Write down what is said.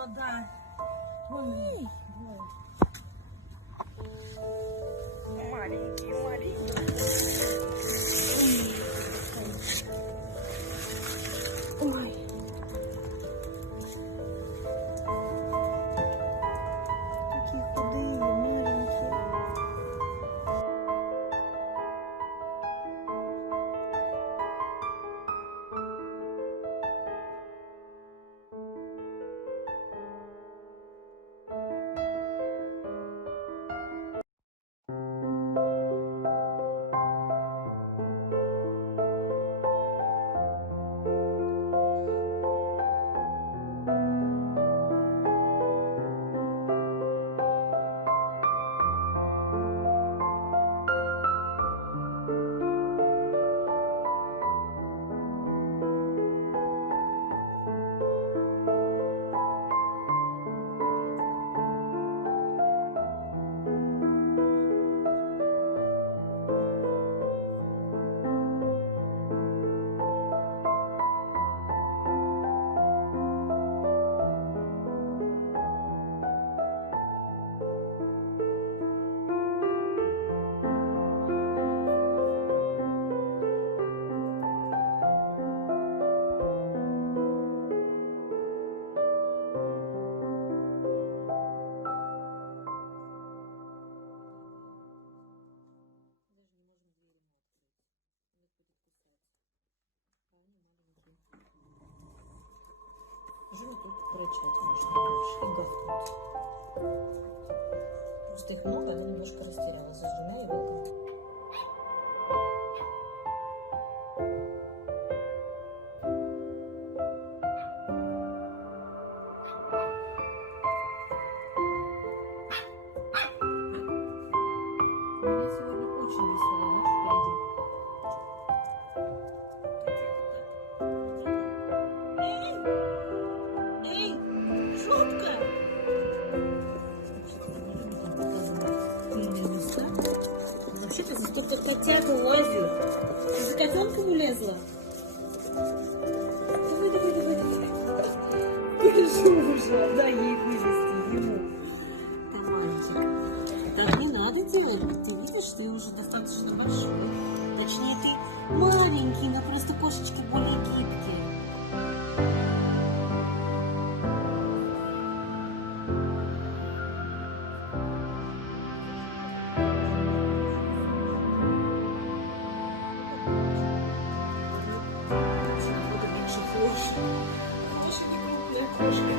давно, да. Ой. Маленький, маленький. Ой. Такие худые, маленькие. Жили тут кричать можно больше и гавкнуть. Просто их много, она немножко растерялась за двумя и волком. Мне сегодня очень веселая ночь впереди. Шутка! Вообще-то за кто-то котята лазит. Ты за котенком улезла? Давай, давай, давай, давай. Вылежи уже. Дай ей вылезти, ему. Ты мальчик. Так не надо делать. Ты видишь, ты уже достаточно большой. Точнее, ты маленький, но просто кошечки более гибкие. Кошки не крупные кошки.